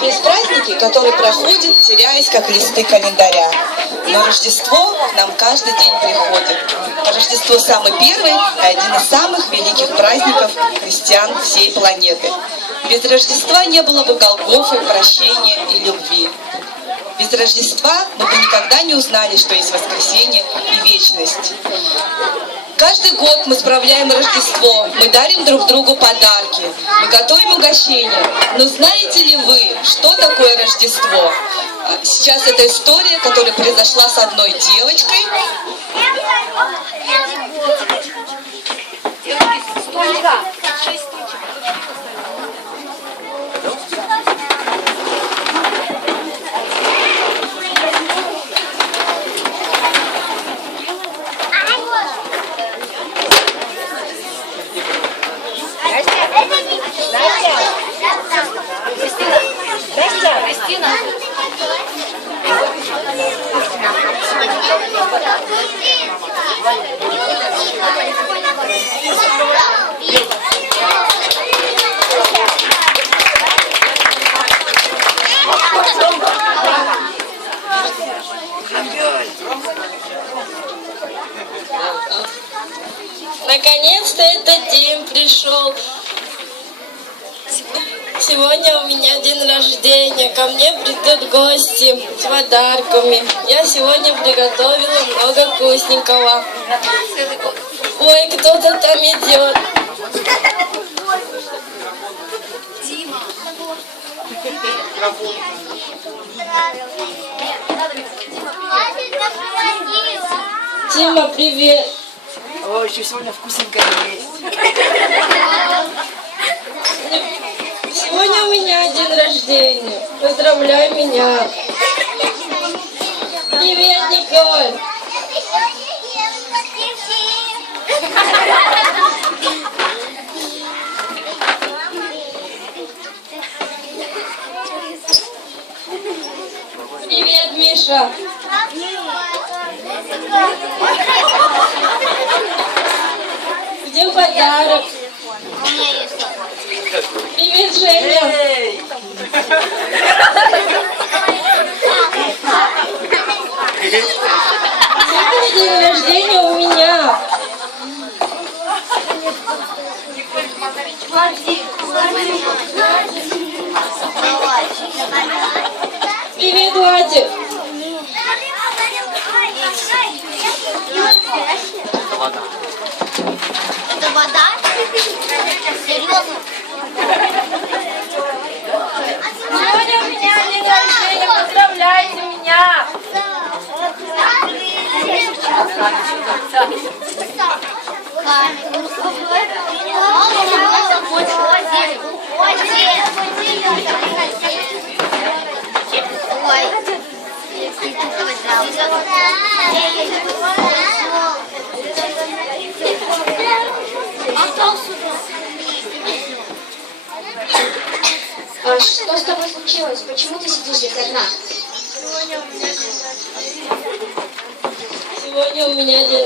Есть праздники, которые проходят, теряясь, как листы календаря. Но Рождество к нам каждый день приходит. Рождество самый первый и один из самых великих праздников христиан всей планеты. Без Рождества не было бы Голгофы, прощения и любви. Без Рождества мы бы никогда не узнали, что есть воскресенье и вечность. Каждый год мы справляем Рождество, мы дарим друг другу подарки, мы готовим угощения. Но знаете ли вы, что такое Рождество? Сейчас это история, которая произошла с одной девочкой. Наконец-то этот день пришел. Сегодня у меня день рождения. Ко мне придут гости с подарками. Я сегодня приготовила много вкусненького. Ой, кто-то там идет. Дима, привет. Ой, еще сегодня вкусненькое есть. Сегодня у меня день рождения. Поздравляй меня. Привет, Николь. Привет, Миша. Где подарок? Привет, Женя. Сегодня день рождения у меня. Привет, Владик. Это вода? Серьезно? Сегодня у меня день рождения. Поздравляйте меня. Что с тобой случилось? Почему ты сидишь здесь одна? Сегодня у меня день